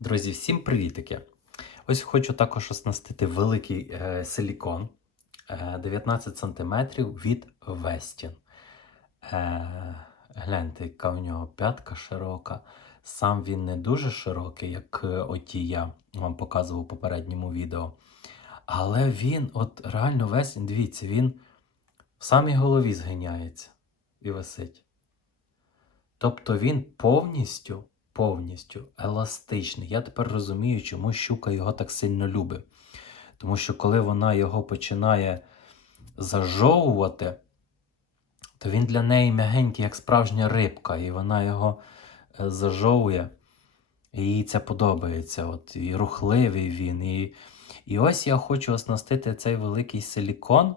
Друзі, всім привітики! Ось хочу також оснастити великий е, силікон е, 19 см від Westin. Е, гляньте, яка у нього п'ятка широка. Сам він не дуже широкий, як е, оті я вам показував у попередньому відео. Але він, от реально Westin, дивіться, він в самій голові згиняється і висить. Тобто він повністю, повністю еластичний. Я тепер розумію, чому щука його так сильно любить. Тому що коли вона його починає зажовувати, то він для неї м'ягенький, як справжня рибка, і вона його е, зажовує. І їй це подобається. От, і рухливий він. І, і ось я хочу оснастити цей великий силікон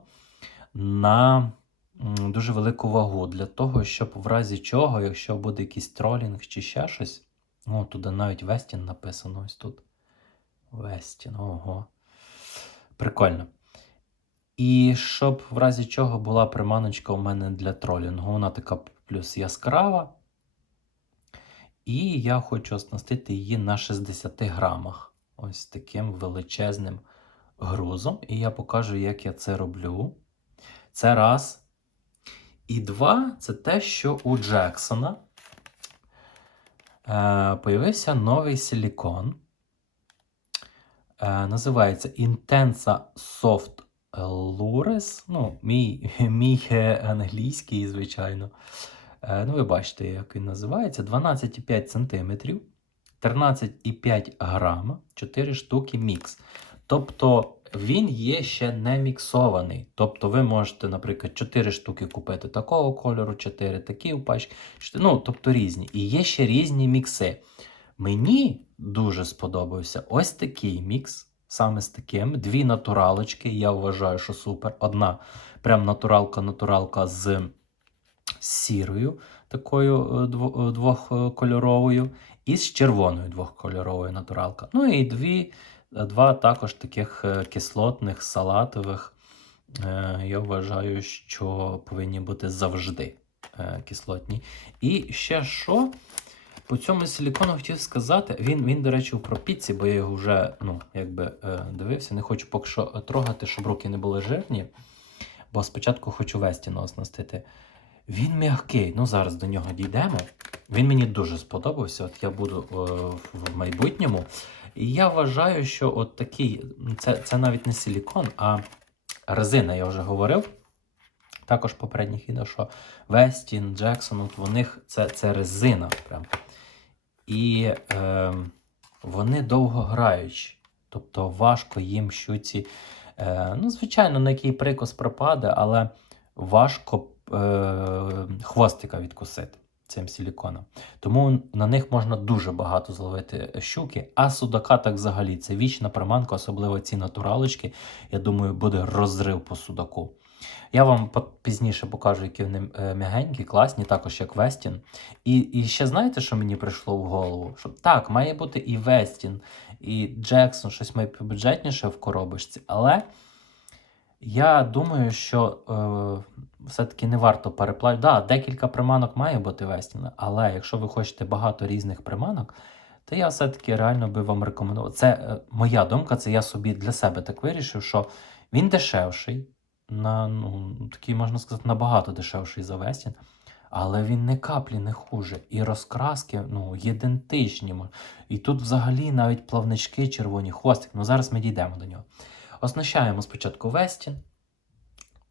на дуже велику вагу для того, щоб в разі чого, якщо буде якийсь тролінг чи ще щось, о, туди навіть Вестін написано ось тут. Вестін, ого. Прикольно. І щоб в разі чого була приманочка у мене для тролінгу, вона така плюс яскрава. І я хочу оснастити її на 60 грамах. Ось таким величезним грузом. І я покажу, як я це роблю. Це раз. І два це те, що у Джексона появився новий силікон. Е, називається Intensa Soft Lures. Ну, мій, мій е, англійський, звичайно. Е, ну, ви бачите, як він називається. 12,5 см, 13,5 грама, 4 штуки мікс. Тобто він є ще не міксований. Тобто ви можете, наприклад, 4 штуки купити такого кольору, 4 такі у ну, тобто різні. І є ще різні мікси. Мені дуже сподобався ось такий мікс, саме з таким. Дві натуралочки, я вважаю, що супер. Одна прям натуралка-натуралка з сірою, такою е, е, двохкольоровою, і з червоною двохкольоровою натуралка. Ну і дві, два також таких е, кислотних, салатових. Е, Я вважаю, що повинні бути завжди е, кислотні. І ще що? По цьому силікону хотів сказати, він, він, до речі, у пропітці, бо я його вже ну, якби, дивився. Не хочу поки що трогати, щоб руки не були жирні. Бо спочатку хочу Вестіна оснастити. Він м'який, ну зараз до нього дійдемо. Він мені дуже сподобався. От я буду в- в майбутньому. І я вважаю, що от такий, це, це навіть не силікон, а резина, я вже говорив. Також в попередніх відео, що Вестін, Джексон, от у них це, це резина. Прям. І е, вони довго граючі. Тобто важко їм щуці. Е, ну, звичайно, на який прикус пропаде, але важко е, хвостика відкусити цим силіконом. Тому на них можна дуже багато зловити щуки, а судака так взагалі. Це вічна приманка, особливо ці натуралочки. Я думаю, буде розрив по судаку. Я вам пізніше покажу, які вони е, м'ягенькі, класні, також як Вестін. І, і ще знаєте, що мені прийшло в голову? Що так, має бути і Вестін, і Джексон, щось має в коробочці, але я думаю, що е, все-таки не варто переплачувати. Да, декілька приманок має бути Вестін, але якщо ви хочете багато різних приманок, то я все-таки реально би вам рекомендував. Це е, моя думка, це я собі для себе так вирішив, що він дешевший, на, ну, такий, можна сказати, набагато дешевший за Вестін, але він не каплі не хуже. І розкраски ну, ідентичні. І тут взагалі навіть плавнички червоні, хвостик. Ну зараз ми дійдемо до нього. Оснащаємо спочатку Вестін.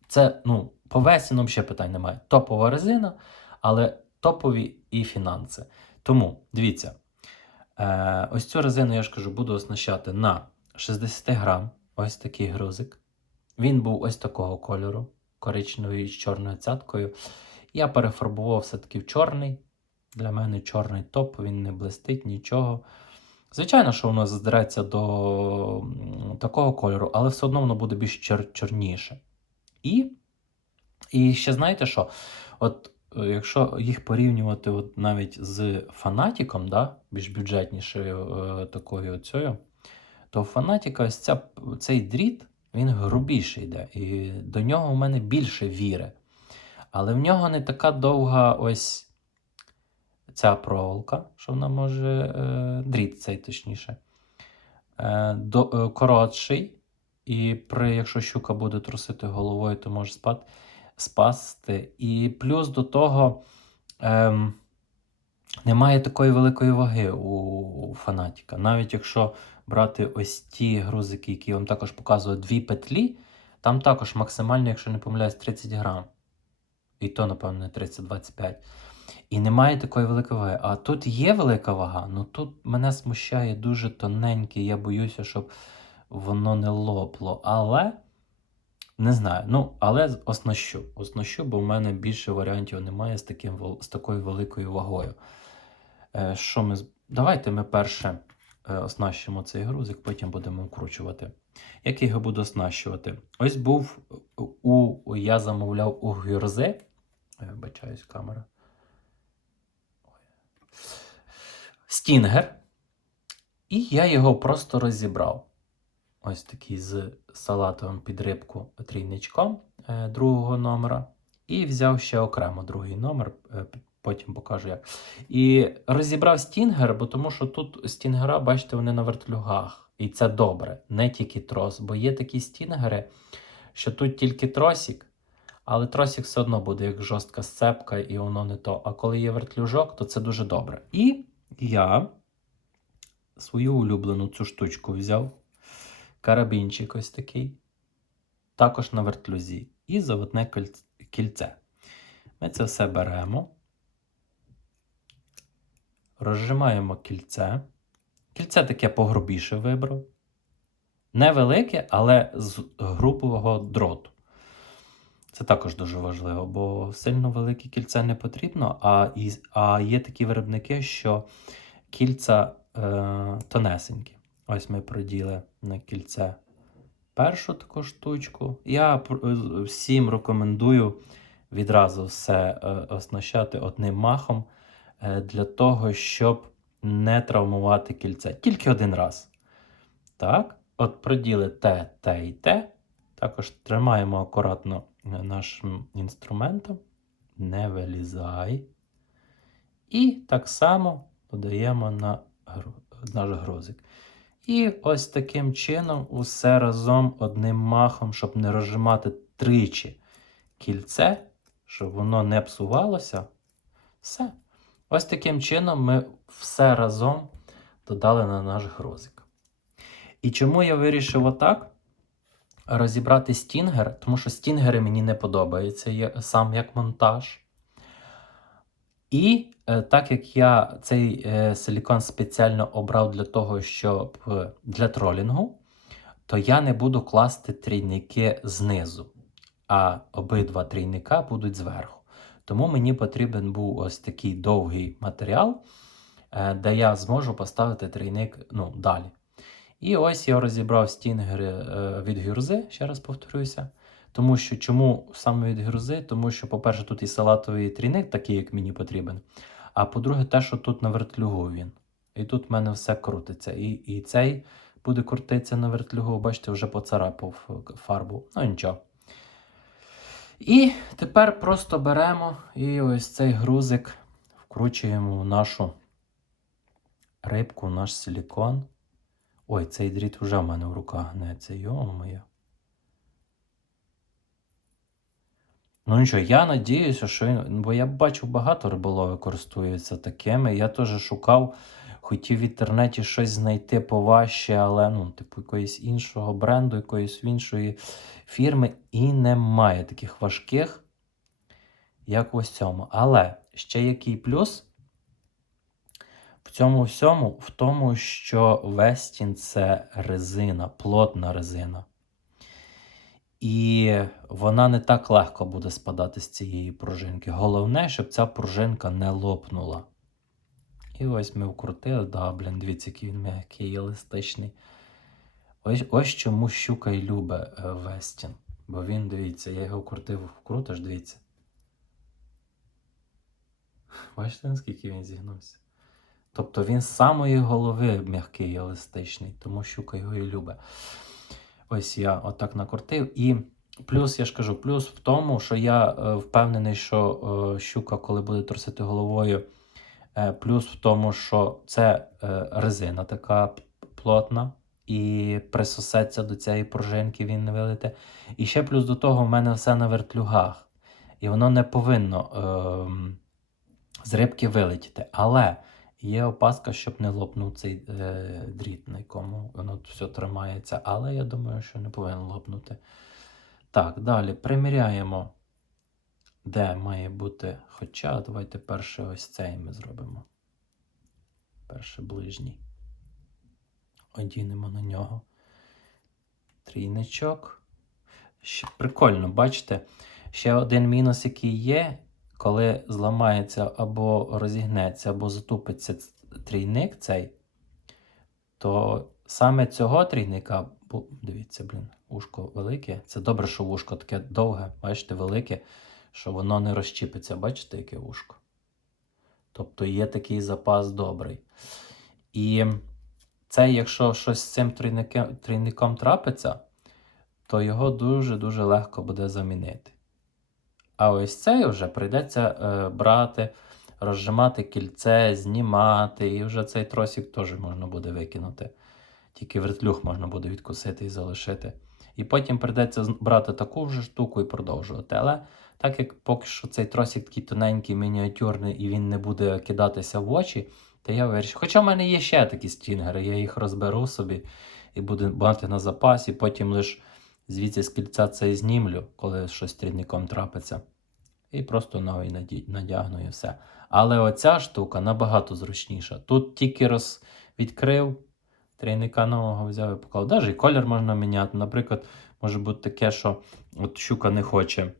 Це, ну, по Вестіну взагалі питань немає. Топова резина, але топові і фінанси. Тому дивіться, е, ось цю резину, я ж кажу, буду оснащати на 60 грам. Ось такий грузик. Він був ось такого кольору, коричневий з чорною цяткою. Я перефарбував все-таки в чорний. Для мене чорний топ, він не блистить нічого. Звичайно, що воно задереться до такого кольору, але все одно воно буде більш чор- чорніше. І, і ще знаєте що? От е, якщо їх порівнювати от навіть з фанатіком, да, більш бюджетнішою е, такою оцею, то у фанатіка ось ця, цей дріт він грубіше йде. І до нього в мене більше віри. Але в нього не така довга ось ця проволока, що вона може, е, дріт цей точніше, е, до, е, коротший. І при, якщо щука буде трусити головою, то може спад, спасти. І плюс до того ем, немає такої великої ваги у, фанатіка. Навіть якщо брати ось ті грузики, які вам також показували, дві петлі, там також максимально, якщо не помиляюсь, 30 грам. І то, напевно, не 30-25. І немає такої великої ваги. А тут є велика вага, але тут мене смущає дуже тоненьке. Я боюся, щоб воно не лопло. Але не знаю. Ну, але оснащу. Оснащу, бо в мене більше варіантів немає з, таким, з такою великою вагою. Е, що ми... Давайте ми перше е, оснащимо цей грузик, потім будемо вкручувати. Як я його буду оснащувати? Ось був у, я замовляв у Гюрзе. Я Вибачаюсь, камера. Стінгер. І я його просто розібрав. Ось такий з салатовим підрибку трійничком е, другого номера. І взяв ще окремо другий номер, е, потім покажу як. І розібрав стінгер, бо тому що тут стінгера, бачите, вони на вертлюгах. І це добре, не тільки трос. Бо є такі стінгери, що тут тільки тросик, але тросик все одно буде як жорстка сцепка, і воно не то. А коли є вертлюжок, то це дуже добре. І я свою улюблену цю штучку взяв. Карабінчик ось такий. Також на вертлюзі. І заводне кільце. Ми це все беремо. Розжимаємо кільце. Кільце таке погрубіше вибрав. Невелике, але з грубого дроту. Це також дуже важливо, бо сильно велике кільце не потрібно, а, і, а є такі виробники, що кільця е, тонесенькі. Ось ми проділи на кільце першу таку штучку. Я е, всім рекомендую відразу все е, оснащати одним махом е, для того, щоб не травмувати кільце. Тільки один раз. Так, от проділи те, те і те. Також тримаємо акуратно нашим інструментом. Не вилізай. І так само додаємо на наш грузик. І ось таким чином усе разом одним махом, щоб не розжимати тричі кільце, щоб воно не псувалося. Все. Ось таким чином ми все разом додали на наш грузик. І чому я вирішив отак розібрати стінгер? Тому що стінгери мені не подобаються сам як монтаж. І е, так як я цей е, силікон спеціально обрав для того, щоб е, для тролінгу, то я не буду класти трійники знизу, а обидва трійника будуть зверху. Тому мені потрібен був ось такий довгий матеріал, де я зможу поставити трійник ну, далі. І ось я розібрав стінгери від гюрзи, ще раз повторюся. Тому що чому саме від гюрзи? Тому що, по-перше, тут і салатовий трійник, такий, як мені потрібен. А по-друге, те, що тут на вертлюгу він. І тут в мене все крутиться. І, і цей буде крутитися на вертлюгу, бачите, вже поцарапав фарбу. Ну нічого. І тепер просто беремо і ось цей грузик вкручуємо в нашу рибку, в наш силікон. Ой, цей дріт вже в мене в руках гнеться, йо-моє. Ну нічого, я надіюся, що. Бо я бачу, багато риболовів користуються такими. Я теж шукав, хотів в інтернеті щось знайти поважче, але ну, типу, якоїсь іншого бренду, якоїсь іншої фірми, і немає таких важких, як ось цьому. Але ще який плюс в цьому всьому, в тому, що Вестін це резина, плотна резина. І вона не так легко буде спадати з цієї пружинки. Головне, щоб ця пружинка не лопнула. І ось ми вкрутили. Да, блін, дивіться, який він м'який, еластичний. Ось, ось чому щука і любить е, Вестін. Бо він, дивіться, я його вкрутив, вкрутиш, дивіться. Бачите, наскільки він зігнувся? Тобто він з самої голови м'який і еластичний, тому щука його і любить. Ось я отак накрутив. І плюс, я ж кажу, плюс в тому, що я е, впевнений, що е, щука, коли буде трусити головою, Е, Плюс в тому, що це е, резина така плотна і присосеться до цієї пружинки, він не вилите. І ще плюс до того, в мене все на вертлюгах. І воно не повинно ем, з рибки вилетіти. Але є опаска, щоб не лопнув цей е, дріт, на якому воно все тримається. Але я думаю, що не повинен лопнути. Так, далі приміряємо, де має бути. Хоча, давайте перше ось цей ми зробимо. Перше ближній. Одінемо на нього трійничок. Ще прикольно, бачите? Ще один мінус, який є, коли зламається або розігнеться, або затупиться трійник цей, то саме цього трійника, дивіться, блін, вушко велике. Це добре, що вушко таке довге, бачите, велике, що воно не розчіпиться. Бачите, яке вушко? Тобто є такий запас добрий. І це, якщо щось з цим трійником, трійником трапиться, то його дуже-дуже легко буде замінити. А ось цей вже прийдеться е, брати, розжимати кільце, знімати, і вже цей тросик теж можна буде викинути. Тільки вертлюг можна буде відкусити і залишити. І потім прийдеться брати таку вже штуку і продовжувати. Але так як поки що цей тросик такий тоненький, мініатюрний, і він не буде кидатися в очі, то я вирішив. Хоча в мене є ще такі стінгери, я їх розберу собі і буду мати на запасі, потім лише звідси з кільця це і знімлю, коли щось трідником трапиться. І просто новий надягну і все. Але оця штука набагато зручніша. Тут тільки роз відкрив, трійника нового взяв і поклав. Навіть і колір можна міняти. Наприклад, може бути таке, що от щука не хоче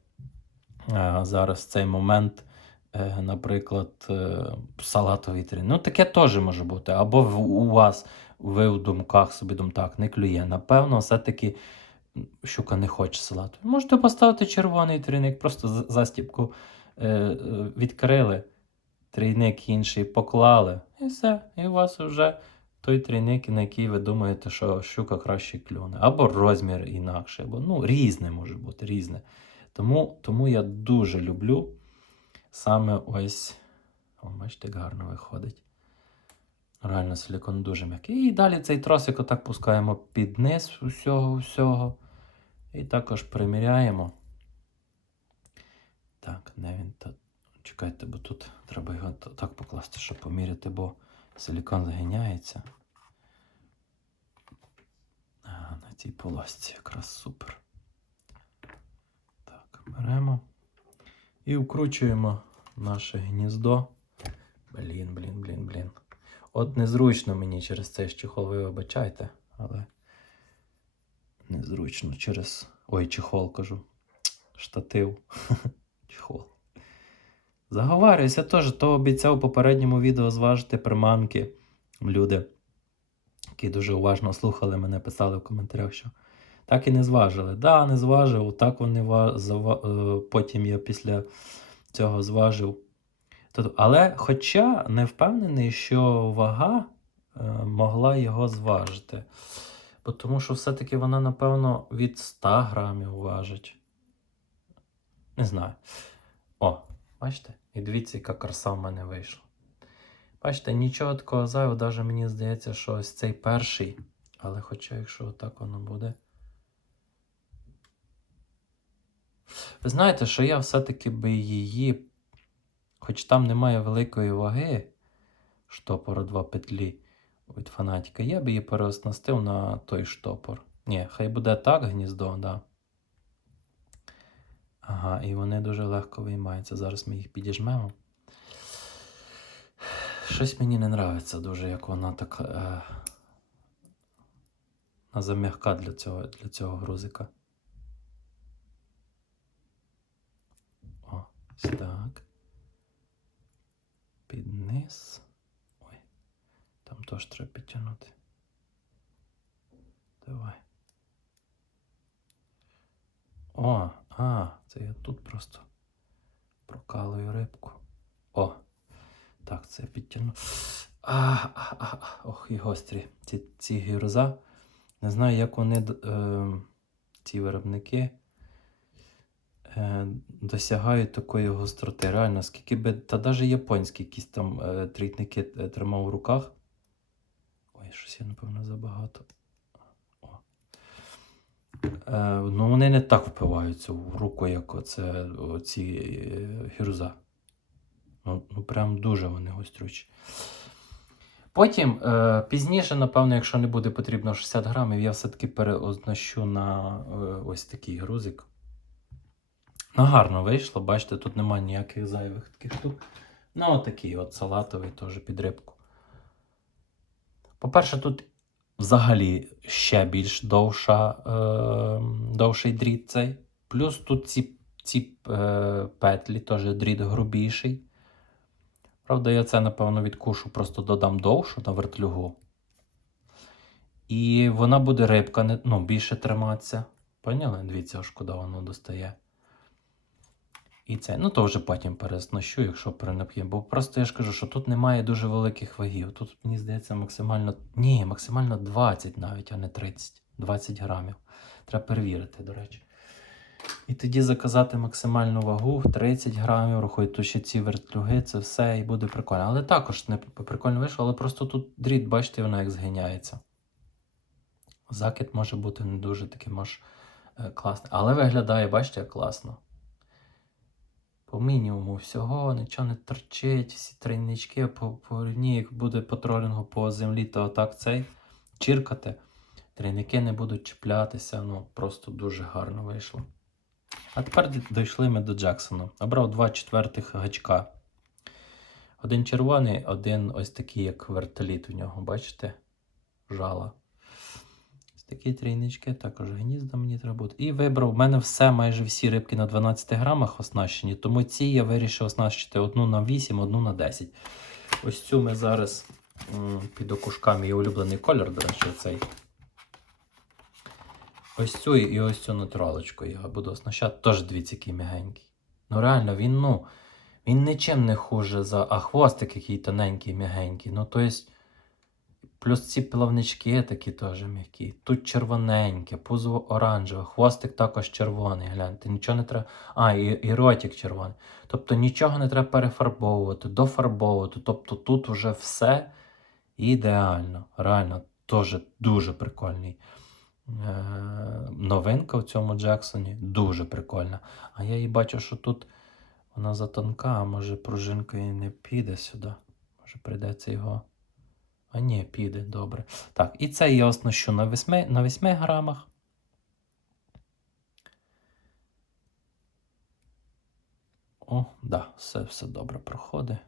е, зараз в цей момент, е, наприклад, е, салатовий трійник. Ну, таке теж може бути. Або у вас, ви в думках собі дум так, не клює. Напевно, все-таки щука не хоче салату. Можете поставити червоний трійник, просто застіпку е, е, відкрили, трійник інший поклали, і все. І у вас вже той трійник, на який ви думаєте, що щука краще клюне. Або розмір інакше, або ну, різне може бути, різне. Тому, тому я дуже люблю саме ось. Бачите, як гарно виходить. Реально силікон дуже м'який. І далі цей тросик отак пускаємо під низ усього, усього. І також приміряємо. Так, не він тут. Чекайте, бо тут треба його так покласти, щоб поміряти, бо силікон зганяється. А, на цій полосці якраз супер. Так, беремо і вкручуємо наше гніздо. Блін, блін, блін, блін. От незручно мені через цей чехол, ви вибачайте, але незручно через. Ой, чехол кажу. Штатив. Чехол. Заговарююся теж, то обіцяв у попередньому відео зважити приманки. Люди, які дуже уважно слухали мене, писали в коментарях, що так і не зважили. Да, не зважив, так вони ва... е, потім я після цього зважив. Але хоча не впевнений, що вага е, могла його зважити. Бо тому що все-таки вона, напевно, від 100 грамів важить. Не знаю. О, бачите? І дивіться, яка краса в мене вийшла. Бачите, нічого такого зайвого, навіть мені здається, що ось цей перший. Але хоча, якщо отак воно буде. Ви знаєте, що я все-таки би її, хоч там немає великої ваги, штопору два петлі від фанатіка, я би її переоснастив на той штопор. Ні, хай буде так гніздо, да. Ага, і вони дуже легко виймаються. Зараз ми їх підіжмемо. Щось мені не нравиться дуже, як вона так. Е... Зам'ягка для цього, для цього грузика. О, так. Під низ. Теж треба підтягнути. Давай. О, а, це я тут просто прокалую рибку. О, так, це підтягну. А, а, а, ох, і гострі. Ці, ці гірза. Не знаю, як вони, е, ці виробники, е, досягають такої гостроти. Реально, скільки би. Та навіть японські якісь там е, трітники е, тримав у руках. Ой, щось я, напевно, забагато. О. Е, ну, вони не так впиваються в руку, як оце, оці е, гірза. Ну, ну, прям дуже вони гострючі. Потім, е, пізніше, напевно, якщо не буде потрібно 60 грамів, я все-таки переозначу на е, ось такий грузик. Ну, гарно вийшло, бачите, тут немає ніяких зайвих таких штук. Ну, отакий от салатовий теж під рибку. По-перше, тут взагалі ще більш довша, е, довший дріт цей. Плюс тут ці, ці е, петлі теж дріт грубіший. Правда, я це, напевно, відкушу, просто додам довшу на вертлюгу. І вона буде рибка ну, більше триматися. Поняли? Дивіться, аж куди воно достає. І це, ну то вже потім переснощу, якщо принап'є. Бо просто я ж кажу, що тут немає дуже великих вагів. Тут, мені здається, максимально. Ні, максимально 20 навіть, а не 30. 20 грамів. Треба перевірити, до речі. І тоді заказати максимальну вагу 30 грамів, рахуй, то ще ці вертлюги, це все і буде прикольно. Але також не прикольно вийшло, але просто тут дріт, бачите, воно як згиняється. Закид може бути не дуже таким аж е, класний. Але виглядає, бачите, як класно. По мінімуму всього, нічого не торчить, всі тройнички по, по лінії, як буде по тролінгу по землі, то отак цей чіркати. Трійники не будуть чіплятися, ну просто дуже гарно вийшло. А тепер дійшли ми до Джексона. Обрав два четвертих гачка. Один червоний, один ось такий, як вертоліт у нього, бачите? Жала. Такі трійнички, також гнізда мені треба буде. І вибрав, в мене все, майже всі рибки на 12 грамах оснащені, тому ці я вирішив оснащити одну на 8, одну на 10. Ось цю ми зараз під окушками мій улюблений колір, до речі, цей. Ось цю і ось цю натуралочку я буду оснащати. Теж дивіться, який м'ягенький. Ну реально, він ну, він нічим не хуже за. А хвостик який тоненький, м'ягенький. Ну, то есть, плюс ці плавнички такі теж м'які. Тут червоненьке, пузо оранжеве, хвостик також червоний. Гляньте, нічого не треба. А, і, і ротик червоний. Тобто нічого не треба перефарбовувати, дофарбовувати. Тобто тут вже все ідеально. Реально, теж дуже прикольний. Е, новинка в цьому Джексоні. Дуже прикольна. А я її бачу, що тут вона затонка, а може пружинка і не піде сюди. Може прийдеться його. А ні, піде, добре. Так, і це я оснащу на 8, на 8 грамах. О, да, все, все добре проходить.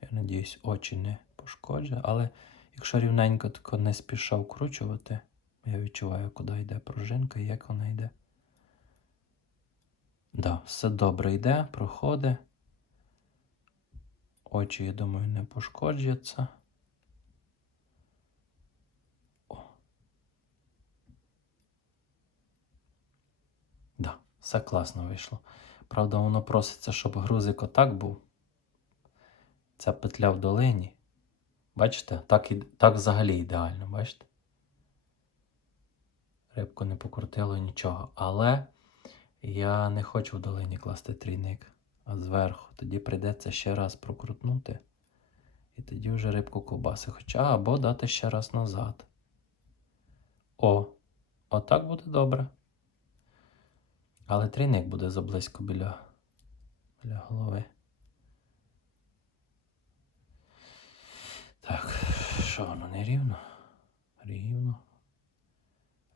Я надіюсь, очі не пошкоджує, але якщо рівненько тако не спіша вкручувати, я відчуваю, куди йде пружинка і як вона йде. Да, все добре йде, проходить. Очі, я думаю, не пошкоджуються. О. Да, все класно вийшло. Правда, воно проситься, щоб грузик отак був. Ця петля в долині. Бачите? Так, і, так взагалі ідеально, бачите? Рибку не покрутило нічого. Але я не хочу в долині класти трійник, а зверху. Тоді прийдеться ще раз прокрутнути. І тоді вже рибку ковбаси. Хоча або дати ще раз назад. О, отак буде добре. Але трійник буде заблизько біля, біля голови. Так, що воно не рівно? Рівно.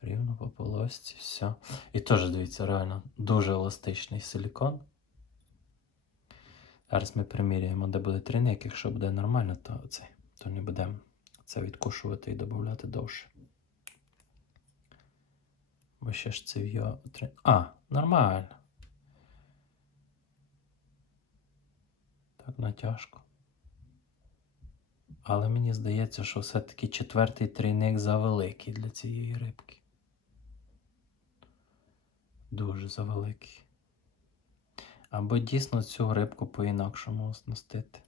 Рівно по полосці, все. І теж, дивіться, реально дуже еластичний силікон. Зараз ми приміряємо, де буде трійник. Якщо буде нормально, то, це, то не будемо це відкушувати і додати довше. Бо ще ж це в його... А, нормально. Так натяжко. Але мені здається, що все-таки четвертий трійник завеликий для цієї рибки. Дуже завеликий. Або дійсно цю рибку по-інакшому оснастити.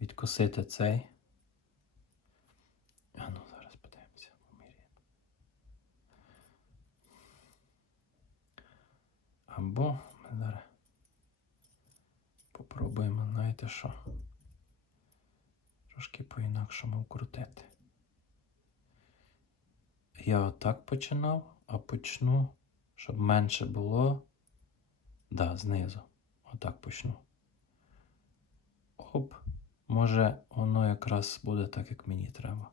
Відкусити цей. А ну, Або ми зараз попробуємо, знаєте що? Трошки по-інакшому вкрутити. Я отак починав, а почну, щоб менше було. Да, знизу. Отак почну. Оп. Може, воно якраз буде так, як мені треба.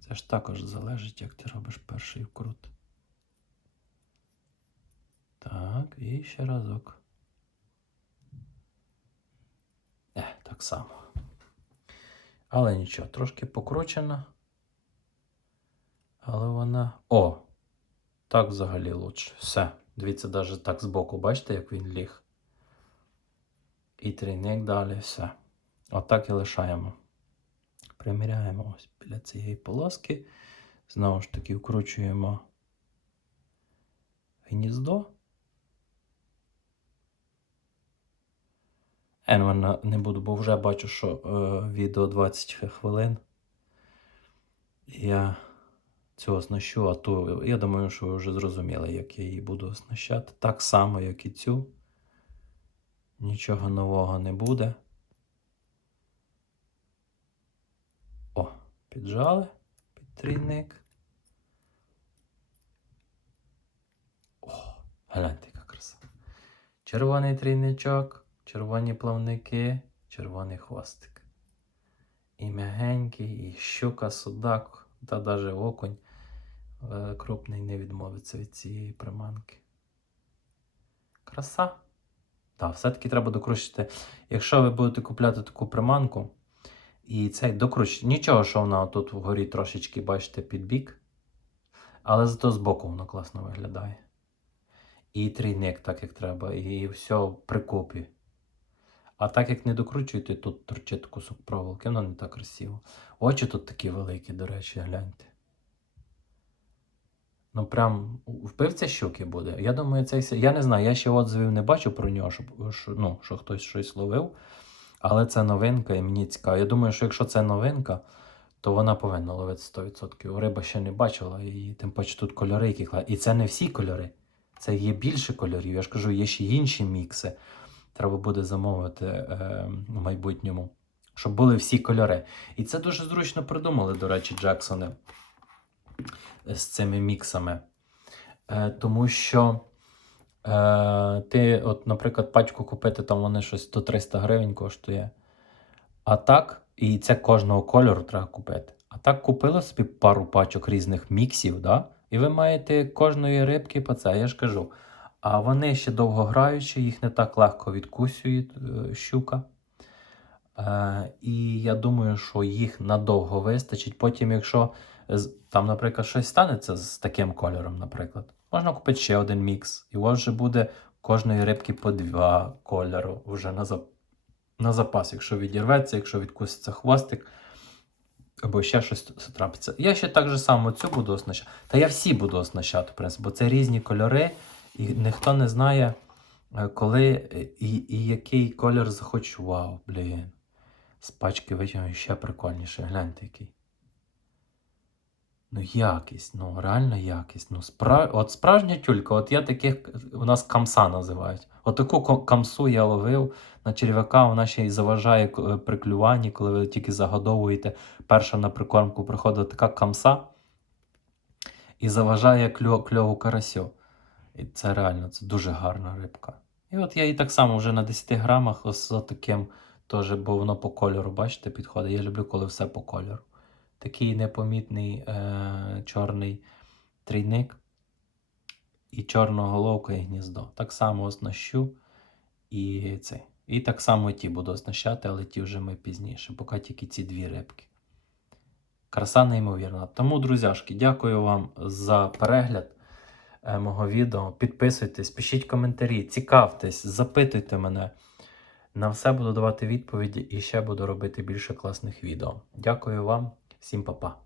Це ж також залежить, як ти робиш перший вкрут. Так, і ще разок. Е, так само. Але нічого, трошки покручена. Але вона. О! Так взагалі лучше. Все. Дивіться, навіть так збоку, бачите, як він ліг. І трійник далі, все. Отак і лишаємо. Приміряємо ось біля цієї полоски. Знову ж таки, вкручуємо гніздо. Енвана не буду, бо вже бачу, що е, відео 20 хвилин. Я цього оснащу, а то я думаю, що ви вже зрозуміли, як я її буду оснащати. Так само, як і цю. Нічого нового не буде. О, піджали під трійник. О, гляньте, яка краса. Червоний трійничок, червоні плавники, червоний хвостик. І м'ягенький, і щука, судак, та навіть окунь е, крупний не відмовиться від цієї приманки. Краса. Так, все-таки треба докручити. Якщо ви будете купляти таку приманку, і цей докручити. Нічого, що вона тут вгорі трошечки, бачите, під бік. Але зато збоку воно класно виглядає. І трійник так, як треба, і все при купі. А так як не докручуєте, тут торчить кусок проволоки, воно не так красиво. Очі тут такі великі, до речі, гляньте. Ну, прям впивця щуки буде. Я думаю, цей Я не знаю, я ще отзивів не бачу про нього, щоб, що, ну, що хтось щось ловив. Але це новинка і мені цікаво. Я думаю, що якщо це новинка, то вона повинна ловити 100%. Риба ще не бачила, і тим паче тут кольори, які кла- І це не всі кольори. Це є більше кольорів. Я ж кажу, є ще інші мікси. Треба буде замовити е, в майбутньому, щоб були всі кольори. І це дуже зручно придумали, до речі, Джексони з цими міксами. Е, тому що е, ти, от, наприклад, пачку купити, там вони щось 100-300 гривень коштує. А так, і це кожного кольору треба купити. А так купили собі пару пачок різних міксів, да? і ви маєте кожної рибки по це, я ж кажу. А вони ще довго граючі, їх не так легко відкусює е, щука. Е, і я думаю, що їх надовго вистачить. Потім, якщо там, наприклад, щось станеться з таким кольором, наприклад, можна купити ще один мікс, і у вас вже буде кожної рибки по два кольору вже на, зап... на запас, якщо відірветься, якщо відкуситься хвостик, або ще щось трапиться. Я ще так же само цю буду оснащати. Та я всі буду оснащати, в принципі, бо це різні кольори, і ніхто не знає, е, коли е, і, і який колір захочу. Вау, блін. З пачки витягну ще прикольніше. Гляньте який. Ну, якість, ну реально якість. Ну, спра... От справжня тюлька, от я таких у нас камса називають. От таку камсу я ловив на черв'яка, вона ще й заважає к- при клюванні, коли ви тільки загодовуєте. Перша на прикормку приходить така камса і заважає кльо... кльову карасю. І це реально, це дуже гарна рибка. І от я її так само вже на 10 грамах ось з таким теж, бо воно по кольору, бачите, підходить. Я люблю, коли все по кольору. Такий непомітний е- чорний трійник і чорна головка і гніздо. Так само оснащу і цей. І так само ті буду оснащати, але ті вже ми пізніше, поки тільки ці дві рибки. Краса неймовірна. Тому, друзяшки, дякую вам за перегляд мого відео. Підписуйтесь, пишіть коментарі, цікавтесь, запитуйте мене. На все буду давати відповіді і ще буду робити більше класних відео. Дякую вам, всім па-па.